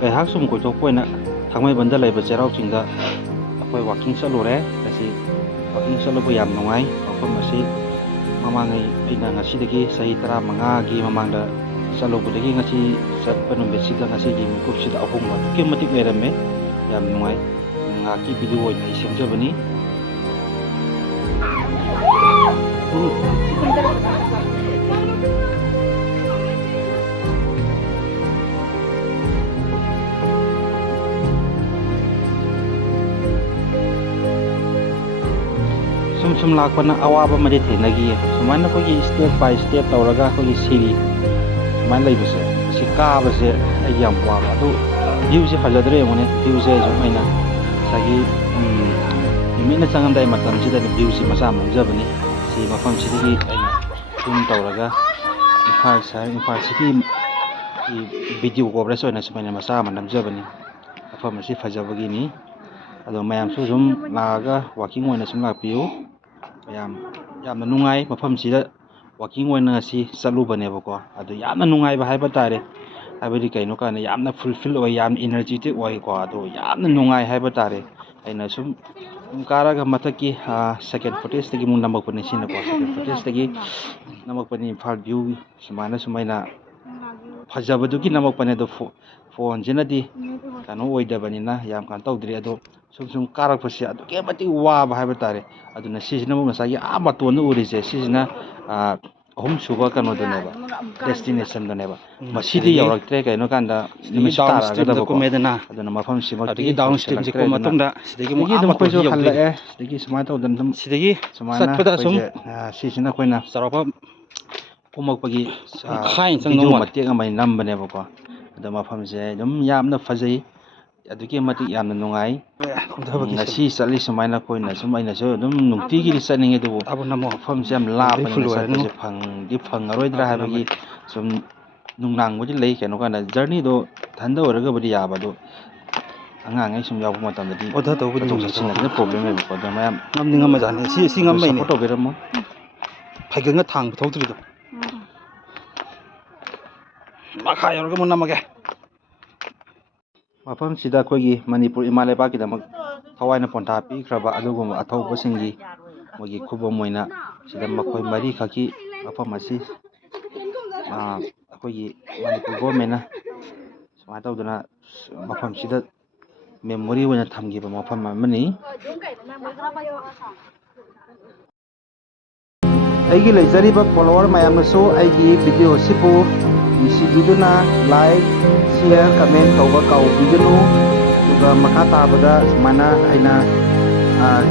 ꯀꯩꯍꯥꯛ ꯁꯨꯝ ꯀꯣꯏꯊꯣꯛꯄ ꯑꯣꯏꯅ ꯊꯥꯡꯃꯩꯕꯟꯗ ꯂꯩꯕ ꯆꯩꯔꯥꯎ ꯆꯤꯡꯗ ꯑꯩꯈꯣꯏ ꯋꯥꯛꯀꯤꯡ ꯆꯠꯂꯨꯔꯦ꯫ ꯉꯁꯤ ꯋꯥꯛꯀꯤꯡ ꯆꯠꯂꯨꯕ ꯌꯥꯝ ꯅꯨꯡꯉꯥꯏ꯫ ꯃꯐꯝ ꯑꯁꯤ ꯃꯃꯥꯡꯉꯩ ꯑꯩꯅ ꯉꯁꯤꯗꯒꯤ ꯆꯍꯤ 15ꯒꯤ ꯃꯃꯥꯡꯗ ꯆꯠꯂꯨꯕꯗꯒꯤ ꯉꯁꯤ ꯆꯠꯄ ꯅꯨꯃꯤꯠꯁꯤꯗ ꯉꯁꯤꯒꯤ ꯃꯤꯀꯨꯞꯁꯤꯗ ꯑꯍꯣꯡꯕ ꯑꯗꯨꯛꯀꯤ ꯃꯇꯤꯛ ꯂꯩꯔꯝꯃꯦ꯫ ꯌꯥꯝ ꯅꯨꯡꯉꯥꯏ꯫ ꯉꯥꯏꯍꯥꯛꯀꯤ ꯚꯤꯗꯤꯑꯣ ꯑꯣꯏꯅ ꯑꯩ ꯁꯦꯝꯖꯕꯅꯤ꯫ ꯁꯨꯝ ꯂꯥꯛꯄꯅ ꯑꯋꯥꯕ ꯑꯃꯗꯤ ꯊꯦꯡꯅꯈꯤꯌꯦ꯫ ꯁꯨꯃꯥꯏꯅ ꯑꯩꯈꯣꯏꯒꯤ ꯁ꯭ꯇꯦꯞ ꯕꯥꯏ ꯁ꯭ꯇꯦꯞ ꯇꯧꯔꯒ ꯑꯩꯈꯣꯏꯒꯤ ꯁꯤꯔꯤ ꯁꯨꯃꯥꯏꯅ ꯂꯩꯕꯁꯦ ꯁꯤ ꯀꯥꯕꯁꯦ ꯑꯩ ꯌꯥꯝ ꯋꯥꯕ꯫ ꯑꯗꯨ ꯚ꯭ꯌꯨꯁꯦ ꯐꯖꯗ꯭ꯔꯦ ꯌꯦꯡꯉꯨꯅꯦ꯫ ꯚ꯭ꯌꯨꯁꯦ ꯁꯨꯝ ꯑꯩꯅ ꯉꯁꯥꯏꯒꯤ ꯅꯨꯃꯤꯠꯅ ꯆꯪꯉꯝꯗꯥꯏ ꯃꯇꯝꯁꯤꯗ ꯚ꯭ꯌꯨꯁꯤ ꯃꯆꯥ ꯑꯃ ꯅꯝꯖꯕꯅꯤ꯫ ꯁꯤ ꯃꯐꯝꯁꯤꯗꯒꯤ ꯑꯩꯅ ꯖꯨꯝ ꯇꯧꯔꯒ ꯏꯝꯐꯥꯜ ꯁꯤꯇꯤꯒꯤ ꯚꯤꯗꯤꯑꯣ ꯀꯣꯚꯔꯦꯖ ꯑꯣꯏꯅ ꯁꯨꯃꯥꯏꯅ ꯃꯆꯥ ꯑꯃ ꯅꯝꯖꯕꯅꯤ꯫ ꯃꯐꯝ ꯑꯁꯤ ꯐꯖꯕꯒꯤꯅꯤ꯫ ꯑꯗꯣ ꯃꯌꯥꯝꯁꯨ ꯁꯨꯝ ꯂꯥꯛꯑꯒ ꯋꯥꯛꯀꯤꯡ ꯑꯣꯏꯅ ꯁꯨꯝ ꯂꯥꯛꯄꯤꯌꯨ꯫ ꯌꯥꯝꯅ ꯅꯨꯡꯉꯥꯏ ꯃꯐꯝꯁꯤꯗ ꯋꯥꯛꯀꯤꯡ ꯑꯣꯏꯅ ꯉꯁꯤ ꯆꯠꯂꯨꯕꯅꯦꯕꯀꯣ꯫ ꯑꯗꯨ ꯌꯥꯝꯅ ꯅꯨꯡꯉꯥꯏꯕ ꯍꯥꯏꯕ ꯇꯥꯔꯦ꯫ ꯍꯥꯏꯕꯗꯤ ꯀꯩꯅꯣ ꯀꯥꯟꯗ ꯌꯥꯝꯅ ꯐꯨꯜꯐꯤꯜ ꯑꯣꯏ, ꯌꯥꯝꯅ ꯏꯅꯔꯖꯤꯇꯤꯛ ꯑꯣꯏꯀꯣ꯫ ꯑꯗꯣ ꯌꯥꯝꯅ ꯅꯨꯡꯉꯥꯏ ꯍꯥꯏꯕ ꯇꯥꯔꯦ꯫ ꯑꯩꯅ ꯁꯨꯝ ꯀꯥꯔꯒ ꯃꯊꯛꯀꯤ ꯁꯦꯀꯦꯟ ꯐꯨꯇꯦꯖꯇꯒꯤ ꯑꯃꯨꯛ ꯅꯝꯃꯛꯄꯅꯤ ꯁꯤꯅꯀꯣ꯫ ꯁꯦꯀꯦꯟ ꯐꯨꯇꯦꯖꯇꯒꯤ ꯅꯝꯃꯛꯄꯅꯤ ꯏꯝꯐꯥꯜ ꯚ꯭ꯌꯨ ꯁꯨꯃꯥꯏꯅ ꯐꯖꯕꯗꯨꯒꯤ ꯅꯝꯃꯛꯄꯅꯦ꯫ ꯑꯗꯣ ꯐꯣꯟꯁꯤꯅꯗꯤ ꯀꯩꯅꯣ ꯑꯣꯏꯗꯕꯅꯤꯅ ꯌꯥꯝ ꯀꯩꯅꯣ ꯇꯧꯗ꯭ꯔꯤ꯫ ꯑꯗꯣ ꯁꯨꯝ ꯀꯥꯔꯛꯄꯁꯦ ꯑꯗꯨꯛꯀꯤ ꯃꯇꯤꯛ ꯋꯥꯕ ꯍꯥꯏꯕ ꯇꯥꯔꯦ꯫ ꯑꯗꯨꯅ ꯁꯤꯁꯤꯅ ꯑꯃꯨꯛ ꯉꯁꯥꯏꯒꯤ ꯃꯇꯣꯟꯗ ꯎꯔꯤꯁꯦ ꯁꯤꯁꯤꯅ ꯑꯍꯨꯝꯁꯨꯕ ꯀꯩꯅꯣꯗꯨꯅꯦꯕ, ꯗꯦꯁꯇꯤꯅꯦꯁꯟꯗꯨꯅꯦꯕ꯫ ꯃꯁꯤꯗꯤ ꯌꯧꯔꯛꯇ꯭ꯔꯦ ꯀꯩꯅꯣ ꯀꯥꯟꯗ ꯅꯨꯃꯤꯠꯁꯨ ꯇꯥꯔꯛꯑꯒꯗꯕꯀꯣ꯫ ꯑꯗꯨꯅ ꯃꯐꯝꯁꯤꯃꯛꯇꯤ ꯌꯧꯁꯤꯜꯂꯛꯇ꯭ꯔꯦ꯫ ꯑꯗꯨꯅ ꯁꯤꯗꯒꯤ ꯑꯗꯨꯝ ꯑꯩꯈꯣꯏꯁꯨ ꯍꯜꯂꯛꯑꯦ꯫ ꯁꯤꯗꯒꯤ ꯁꯨꯃꯥꯏꯅ ꯇꯧꯗꯅ ꯑꯗꯨꯝ ꯁꯨꯃꯥꯏꯅ ꯑꯩꯈꯣꯏꯁꯦ ꯁꯤꯁꯤꯅ ꯑꯩꯈꯣꯏꯅ ꯆꯥꯎꯔꯥꯛꯄ ꯀꯨꯝꯃꯛꯄꯒꯤ ꯚꯤꯗꯤꯑꯣ ꯃꯇꯦꯛ ꯑꯃ ꯅꯝꯕꯅꯦꯕꯀꯣ꯫ ꯑꯗꯣ ꯃꯐꯝꯁꯦ ꯑꯗꯨꯝ ꯌꯥꯝꯅ ꯐꯖꯩ, ꯑꯗꯨꯛꯀꯤ ꯃꯇꯤꯛ ꯌꯥꯝꯅ ꯅꯨꯡꯉꯥꯏ꯫ ꯉꯁꯤ ꯆꯠꯂꯤ ꯁꯨꯃꯥꯏꯅ ꯑꯩꯈꯣꯏꯅ ꯑꯩꯅꯁꯨ ꯑꯗꯨꯝ ꯅꯨꯡꯇꯤꯒꯤꯗꯤ ꯆꯠꯅꯤꯡꯉꯦ꯫ ꯑꯗꯨꯕꯨ ꯃꯐꯝꯁꯦ ꯌꯥꯝ ꯂꯥꯞꯄꯅꯤꯅ ꯆꯠꯄꯁꯦ ꯐꯪꯉꯔꯣꯏꯗ꯭ꯔꯥ ꯍꯥꯏꯕꯒꯤ ꯁꯨꯝ ꯅꯨꯡꯅꯥꯡꯕꯗꯤ ꯂꯩ꯫ ꯀꯩꯅꯣ ꯀꯥꯟꯗ ꯖꯔꯅꯤꯗꯣ ꯏꯊꯟꯗ ꯑꯣꯏꯔꯒꯕꯨꯗꯤ ꯌꯥꯕ, ꯑꯗꯣ ꯑꯉꯥꯡꯉꯩ ꯁꯨꯝ ꯌꯥꯎꯕ ꯃꯇꯝꯗꯗꯤ ꯆꯠꯊꯣꯛ ꯆꯠꯁꯤꯟ ꯄ꯭ꯔꯣꯕ꯭ꯂꯦꯝ ꯂꯩꯕꯀꯣ꯫ ꯑꯗꯣ ꯃꯌꯥꯝ ꯉꯝꯃꯖꯥꯠꯅꯤ ꯁꯤ ꯉꯝꯕꯩꯅꯦ ꯁꯞꯄꯣꯔꯠ ꯇꯧꯕꯤꯔꯝꯃꯣ꯫ ꯐꯩꯒꯟꯒ ꯊꯥꯡꯕ ꯊꯧꯗ꯭ꯔꯤꯗꯣ꯫ ꯃꯈꯥ ꯌꯧꯔꯒ ꯑꯃꯨꯛ ꯅꯝꯃꯒꯦ꯫ ꯃꯐꯝꯁꯤꯗ ꯑꯩꯈꯣꯏꯒꯤ ꯃꯅꯤꯄꯨꯔ ꯏꯃꯥ ꯂꯩꯕꯥꯛꯀꯤꯗꯃꯛ ꯊꯋꯥꯏꯅ ꯄꯣꯟꯊꯥ ꯄꯤꯈ꯭ꯔꯕ ꯑꯗꯨꯒꯨꯝꯕ ꯑꯊꯧꯕꯁꯤꯡꯒꯤ ꯃꯣꯏꯒꯤ ꯈꯨꯕꯝ ꯑꯣꯏꯅ ꯁꯤꯗ ꯃꯈꯣꯏ ꯃꯔꯤꯈꯛꯀꯤ ꯃꯐꯝ ꯑꯁꯤ ꯑꯩꯈꯣꯏꯒꯤ ꯃꯅꯤꯄꯨꯔ ꯒꯣꯔꯃꯦꯟꯅ ꯁꯨꯃꯥꯏꯅ ꯇꯧꯗꯅ ꯃꯐꯝꯁꯤꯗ ꯃꯦꯃꯣꯔꯤ ꯑꯣꯏꯅ ꯊꯝꯈꯤꯕ ꯃꯐꯝ ꯑꯃꯅꯤ꯫ ꯑꯩꯒꯤ ꯂꯩꯖꯔꯤꯕ ꯐꯣꯂꯣꯋꯔ ꯃꯌꯥꯝꯅꯁꯨ ꯑꯩꯒꯤ ꯚꯤꯗꯤꯑꯣ ꯑꯁꯤꯕꯨ ꯅꯨꯡꯁꯤꯕꯤꯗꯨꯅ ꯂꯥꯏꯛ, ꯁꯤꯌꯔ, ꯀꯃꯦꯟ ꯇꯧꯕ ꯀꯥꯎꯕꯤꯒꯅꯨ꯫ ꯑꯗꯨꯒ ꯃꯈꯥ ꯇꯥꯕꯗ ꯁꯨꯃꯥꯏꯅ ꯑꯩꯅ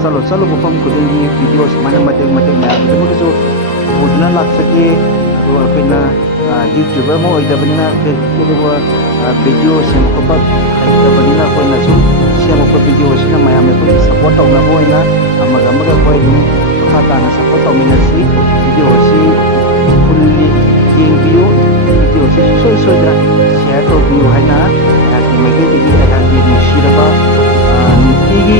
ꯆꯠꯂꯨ ꯃꯐꯝ ꯈꯨꯗꯤꯡꯒꯤ ꯚꯤꯗꯤꯑꯣ ꯁꯨꯃꯥꯏꯅ ꯃꯇꯦꯛ ꯃꯌꯥꯝꯒꯤꯗꯃꯛꯇꯁꯨ ꯄꯨꯗꯨꯅ ꯂꯥꯛꯆꯒꯦ꯫ ꯑꯗꯨꯒ ꯑꯩꯈꯣꯏꯅ ꯌꯨꯇ꯭ꯌꯨꯕꯔ ꯑꯃ ꯑꯣꯏꯗꯕꯅꯤꯅ ꯐꯦꯁꯕꯨꯛꯀꯤ ꯑꯗꯨꯒ ꯚꯤꯗꯤꯑꯣ ꯁꯦꯝꯕ ꯈꯣꯠꯄ ꯍꯩꯇꯕꯅꯤꯅ ꯑꯩꯈꯣꯏꯅ ꯁꯨꯝ ꯁꯦꯝꯃꯛꯄ ꯚꯤꯗꯤꯑꯣ ꯑꯁꯤꯅ ꯃꯌꯥꯝꯅ ꯑꯩꯈꯣꯏꯒꯤ ꯁꯞꯄꯣꯔꯠ ꯇꯧꯅꯕ ꯑꯣꯏꯅ ꯑꯃꯒ ꯑꯩꯈꯣꯏ ꯑꯗꯨꯝ ꯃꯈꯥ ꯇꯥꯅ ꯁꯞꯄꯣꯔꯠ ꯇꯧꯃꯤꯟꯅꯁꯤ꯫ ꯚꯤꯗꯤꯑꯣ ꯑꯁꯤ ꯐꯨꯜꯂꯤ ꯌꯦꯡꯕꯤꯌꯨ꯫ ꯚꯤꯗꯤꯑꯣ ꯑꯁꯤ ꯁꯨꯡꯁꯣꯏ ꯁꯣꯏꯗꯅ ꯁꯤꯌꯔ ꯇꯧꯕꯤꯌꯨ ꯍꯥꯏꯅ ꯑꯩꯍꯥꯛꯀꯤ ꯃꯥꯏꯀꯩꯗꯒꯤ ꯑꯩꯍꯥꯛꯀꯤ ꯅꯨꯡꯁꯤꯔꯕ ꯅꯨꯡꯇꯤꯒꯤ